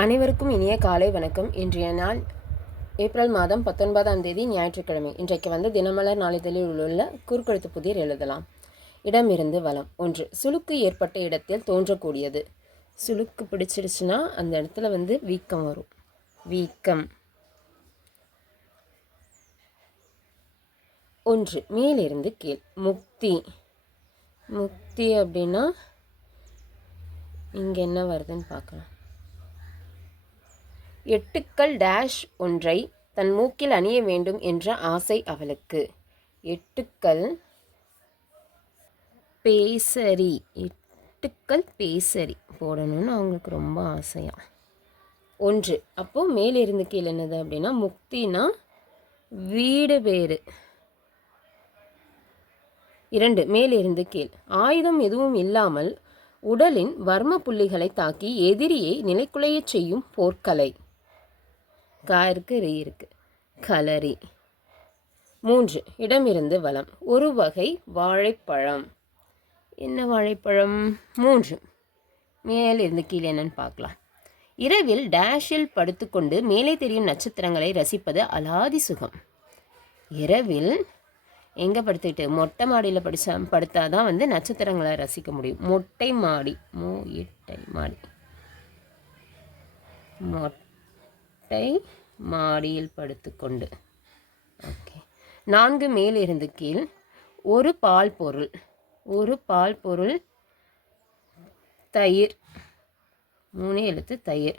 அனைவருக்கும் இனிய காலை வணக்கம். இன்றைய நாள் ஏப்ரல் மாதம் 19ஆம் தேதி ஞாயிற்றுக்கிழமை. இன்றைக்கு தினமலர் நாளிதழில் உள்ள குறுக்கெழுத்து புதிர் எழுதலாம். இடமிருந்து வலம். 1. சுளுக்கு ஏற்பட்ட இடத்தில் தோன்றக்கூடியது. சுளுக்கு பிடிச்சிடுச்சுன்னா அந்த இடத்துல வீக்கம் வரும். வீக்கம். 1. மேலிருந்து கீழ். முக்தி. முக்தி அப்படின்னா இங்கே என்ன வருதுன்னு பார்க்கலாம். எட்டுக்கள் டேஷ் ஒன்றை தன் மூக்கில் அணிய வேண்டும் என்ற ஆசை அவளுக்கு. எட்டுக்கள் பேசரி. எட்டுக்கள் பேசரி போடணும்னு அவங்களுக்கு ரொம்ப ஆசையா. 1. அப்போது மேலிருந்து கீழ் என்னது அப்படின்னா முக்தினா வீடு பேரு. 2. மேலிருந்து கீழ். ஆயுதம் எதுவும் இல்லாமல் உடலின் வர்ம புள்ளிகளை தாக்கி எதிரியை நிலைக்குலைய செய்யும் போர்க்கலை. இருக்கு ரீ இருக்கு. கலரி. 3. இடமிருந்து வலம். ஒரு வகை வாழைப்பழம். என்ன வாழைப்பழம்? 3. மேலிருந்து கீழே என்னன்னு பார்க்கலாம். இரவில் டேஷில் படுத்துக்கொண்டு மேலே தெரியும் நட்சத்திரங்களை ரசிப்பது அலாதி சுகம். இரவில் எங்கே படுத்துக்கிட்டு? மொட்டை மாடியில் படுத்தாதான் நட்சத்திரங்களை ரசிக்க முடியும். மொட்டை மாடி. மாடி. மொட்டை மாடியில் படுத்துக்கொண்டு. ஓகே. 4. மேலிருந்து கீழ். ஒரு பால் பொருள். ஒரு பால் பொருள் தயிர். 3 எழுத்து தயிர்.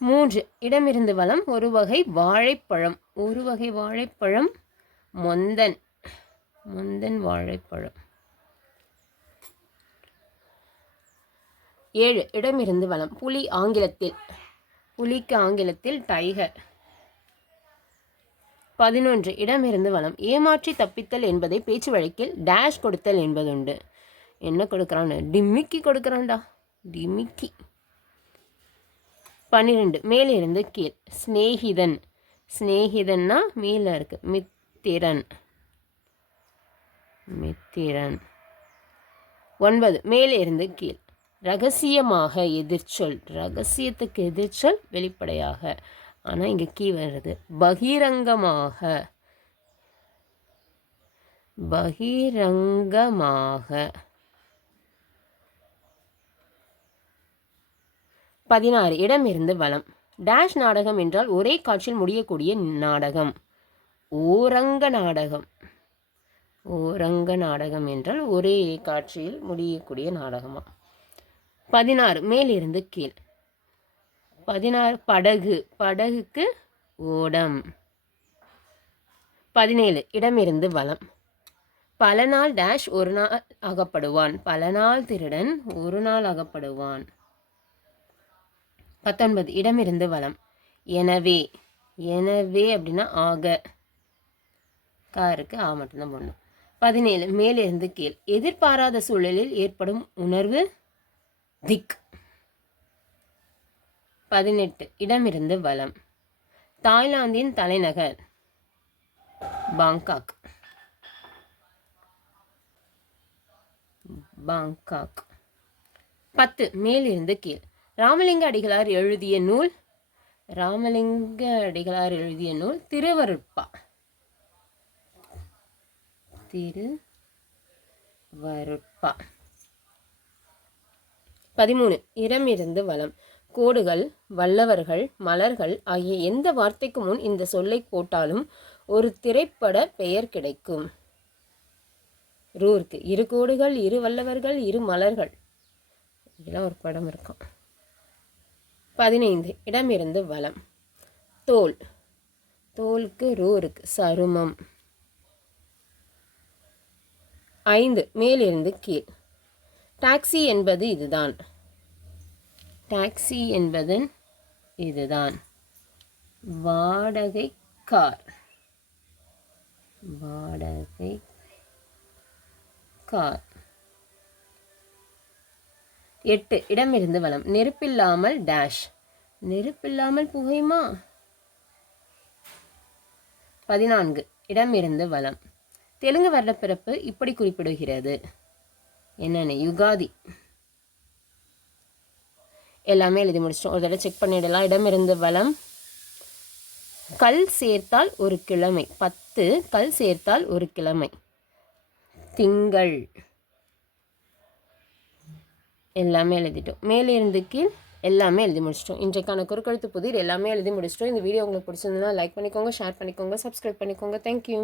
3. இடமிருந்து வலம். ஒரு வகை வாழைப்பழம். ஒரு வகை வாழைப்பழம் மொந்தன். மொந்தன் வாழைப்பழம். 7. இடமிருந்து வலம். புலி ஆங்கிலத்தில். புலிக்கு ஆங்கிலத்தில் டைகர். 11. இடமிருந்து வலம். ஏமாற்றி தப்பித்தல் என்பதை பேச்சு வழக்கில் டேஷ் கொடுத்தல் என்பதுண்டு. என்ன கொடுக்குறான்னு? டிமிக்கி கொடுக்குறான்டா. டிமிக்கி. 12. மேலிருந்து கீழ். ஸ்நேகிதன். ஸ்நேகிதன்னா மேலே இருக்கு. மித்திரன். மித்திரன். 9. மேலிருந்து கீழ். ரகசியமாக எதிர்ச்சொல். ரகசியத்துக்கு எதிர்ச்சொல் வெளிப்படையாக. ஆனால் இங்கே கீ வருது. பகிரங்கமாக. பகிரங்கமாக. 16. இடமிருந்து வலம். டேஷ் நாடகம் என்றால் ஒரே காட்சியில் முடியக்கூடிய நாடகம். ஓரங்க நாடகம். ஓரங்க நாடகம் என்றால் ஒரே காட்சியில் முடியக்கூடிய நாடகமா. 16. மேலிருந்து கீழ். 16. படகு. படகுக்கு ஓடம். 17. இடமிருந்து வலம். பல நாள் டேஷ் ஒரு நாள் அகப்படுவான். பல நாள் திருடன் ஒரு நாள் அகப்படுவான். 19. இடமிருந்து வலம். எனவே. எனவே அப்படின்னா ஆக. காருக்கு ஆ மட்டும்தான் போடணும். 17. மேலிருந்து கீழ். எதிர்பாராத சூழலில் ஏற்படும் உணர்வு திக். 18. இடமிருந்து வலம். தாய்லாந்தின் தலைநகர் பாங்காக். பாங்காக். 10. மேலிருந்து கீழ். ராமலிங்க அடிகளார் எழுதிய நூல். ராமலிங்க அடிகளார் எழுதிய நூல் திருவருட்பா. திருவருட்பா. 13. இடமிருந்து வலம். கோடுகள், வல்லவர்கள், மலர்கள் ஆகிய எந்த வார்த்தைக்கு முன் இந்த சொல்லை போட்டாலும் ஒரு திரைப்பட பெயர் கிடைக்கும். ரூருக்கு 2 கோடுகள், 2 வல்லவர்கள், 2 மலர்கள். இதெல்லாம் ஒரு படம் இருக்கும். 15. இடமிருந்து வலம். தோல். தோலுக்கு ரூருக்கு சருமம். 5. மேலிருந்து கீழ். டாக்ஸி என்பது இதுதான். டாக்ஸி என்பது இதுதான். வாடகை கார். வாடகை கார். 8. இடமிருந்து வலம். நெருப்பில்லாமல் டேஷ். நெருப்பில்லாமல் புகையுமா? 14. இடமிருந்து வலம். தெலுங்கு வருடப்பிறப்பு இப்படி குறிப்பிடுகிறது. என்னென்ன? யுகாதி. எல்லாமே எழுதி முடிச்சிட்டோம். ஒரு தடவை செக் பண்ணிடலாம். இடமிருந்து வலம். கல் சேர்த்தால் ஒரு கிழமை. 10 கல் சேர்த்தால் ஒரு கிழமை. திங்கள். எல்லாமே எழுதிட்டோம். மேலிருந்து கீழ் எல்லாமே எழுதி முடிச்சிட்டோம். இன்றைக்கான குறுக்கெழுத்து புதிர் எல்லாமே எழுதி முடிச்சிட்டோம். இந்த வீடியோ உங்களுக்கு பிடிச்சிருந்ததுன்னா லைக் பண்ணிக்கோங்க, ஷேர் பண்ணிக்கோங்க, சப்ஸ்கிரைப் பண்ணிக்கோங்க. தேங்க்யூ.